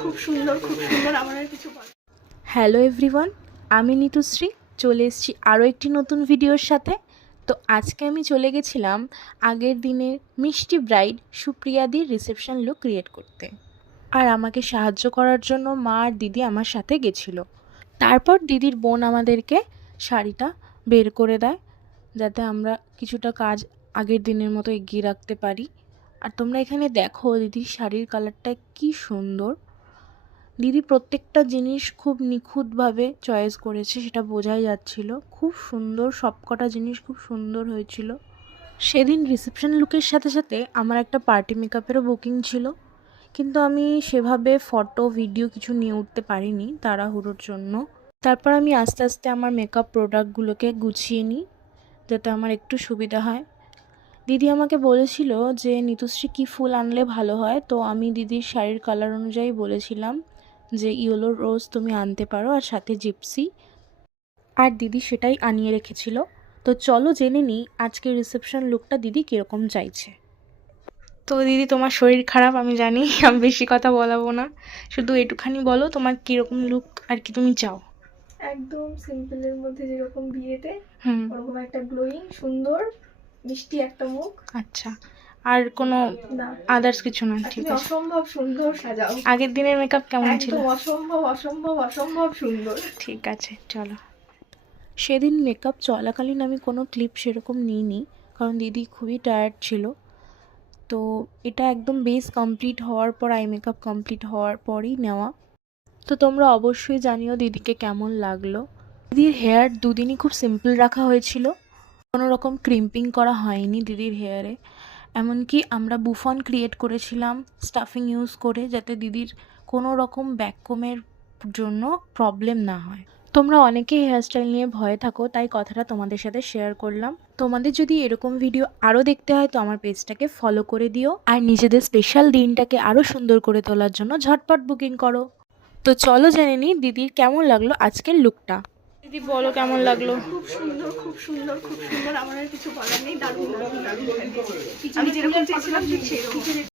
খুব সুন্দর আমার আর কিছু বলার। হ্যালো এভরিওয়ান, আমি নিতুশ্রী চলে এসেছি আরও একটি নতুন ভিডিওর সাথে। তো আজকে আমি চলে গেছিলাম আগের দিনের মিষ্টি ব্রাইড সুপ্রিয়াদির রিসেপশন লুক ক্রিয়েট করতে, আর আমাকে সাহায্য করার জন্য মা আর দিদি আমার সাথে গেছিলো। তারপর দিদির বোন আমাদেরকে শাড়িটা বের করে দেয়, যাতে আমরা কিছুটা কাজ আগের দিনের মতো এগিয়ে রাখতে পারি। আর তোমরা এখানে দেখো দিদির শাড়ির কালারটা কি সুন্দর। দিদি প্রত্যেকটা জিনিস খুব নিখুঁতভাবে চয়েস করেছে, সেটা বোঝাই যাচ্ছিল। খুব সুন্দর, সবকটা জিনিস খুব সুন্দর হয়েছিল। সেদিন রিসেপশন লুকের সাথে সাথে আমার একটা পার্টি মেকআপেরও বুকিং ছিল, কিন্তু আমি সেভাবে ফটো ভিডিও কিছু নিয়ে উঠতে পারিনি তাড়াহুড়োর জন্য। তারপর আমি আস্তে আস্তে আমার মেকআপ প্রোডাক্টগুলোকে গুছিয়ে নিই, যাতে আমার একটু সুবিধা হয়। দিদি আমাকে বলেছিল যে নিতুশ্রী কী ফুল আনলে ভালো হয়, তো আমি দিদির শাড়ির কালার অনুযায়ী বলেছিলাম যে ইয়েলো রোজ তুমি আনতে পারো, আর সাথে জিপসি, আর দিদি সেটাই আনিয়ে রেখেছিল। তো চলো জেনে নিই আজকের রিসেপশন লুকটা দিদি কীরকম চাইছে। তো দিদি, তোমার শরীর খারাপ আমি জানি, আমি বেশি কথা বলাবো না, শুধু একটুখানি বলো তোমার কীরকম লুক আর কি তুমি চাও। একদম সিম্পলের মধ্যে যেরকম বিয়েতে ওরকম একটা গ্লোয়িং সুন্দর মিষ্টি একটা মুখ। আচ্ছা, আর কোনো আদার্স কিছু না? ঠিক আছে, অসম্ভব সুন্দর সাজাও। আগের দিনের মেকআপ কেমন ছিল? অসম্ভব অসম্ভব অসম্ভব সুন্দর। ঠিক আছে চলো। সেদিন মেকআপ চলাকালীন আমি কোনো ক্লিপ সেরকম নিইনি, কারণ দিদি খুবই টায়ার্ড ছিল। তো এটা একদম বেস কমপ্লিট হওয়ার পর, আই মেকআপ কমপ্লিট হওয়ার পরই নেওয়া। তো তোমরা অবশ্যই জানিও দিদিকে কেমন লাগলো। দিদির হেয়ার দুদিনই খুব সিম্পল রাখা হয়েছিল, কোনো রকম ক্রিম্পিং করা হয়নি দিদির হেয়ারে। এমনকি আমরা বুফন ক্রিয়েট করেছিলাম স্টাফিং ইউজ করে, যাতে দিদির কোনো রকম ব্যাককমের জন্য প্রবলেম না হয়। তোমরা অনেকেই হেয়ারস্টাইল নিয়ে ভয়ে থাকো, তাই কথাটা তোমাদের সাথে শেয়ার করলাম। তোমাদের যদি এরকম ভিডিও আরও দেখতে হয় তো আমার পেজটাকে ফলো করে দিও, আর নিজেদের স্পেশাল দিনটাকে আরও সুন্দর করে তোলার জন্য ঝটপট বুকিং করো। তো চলো জেনে নিই দিদির কেমন লাগলো আজকের লুকটা। দিদি বলো কেমন লাগলো? খুব সুন্দর আমার আর কিছু বলার নেই। দারুণ দারুণ দারুণ। আমি যেরকম চেয়েছিলাম ঠিক সেরকম।